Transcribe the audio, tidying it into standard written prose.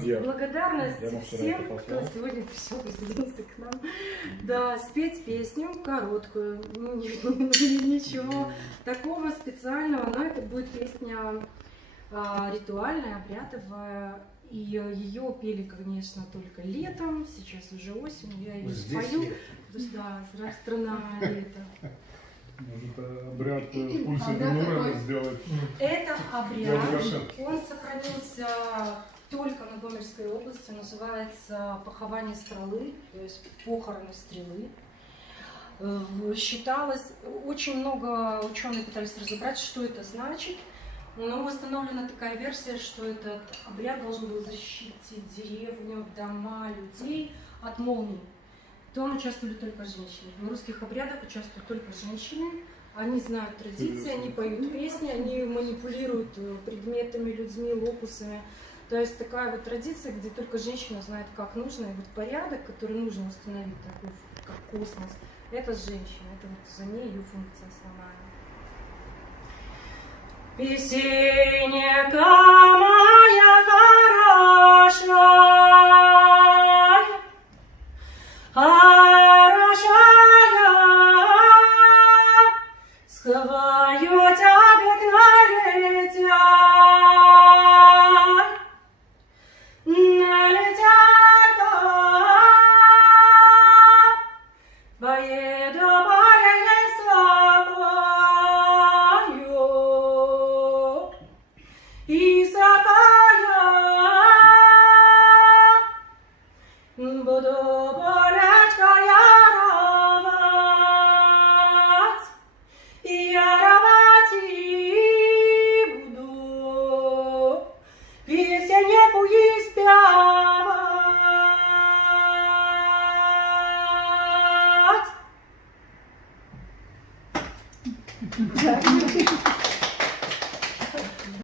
благодарность всем, кто сегодня пришел, присоединился к нам. Да, спеть песню короткую, ничего такого специального, но это будет песня ритуальная, обрядовая. И ее пели, конечно, только летом, сейчас уже осень, я ее спою. Да, страна лета. Может, обряд пульса Денура сделать? Это обряд, он сохранился только на Гомельской области, называется похование стрелы, то есть похороны стрелы. Считалось, очень много ученых пытались разобрать, что это значит. Но восстановлена такая версия, что этот обряд должен был защитить деревню, дома, людей от молний. В том участвовали только женщины. В русских обрядах участвуют только женщины. Они знают традиции, они поют песни, они манипулируют предметами, людьми, локусами. То есть такая вот традиция, где только женщина знает, как нужно. И вот порядок, который нужно установить, такой, как космос, это женщина. Это вот за ней ее функция основная. Песенка моя хорошая, хорошая, сховаю тебя налетят, поеду полей славою. И сакая буду полячка яровать, яровать и буду песенку испевать.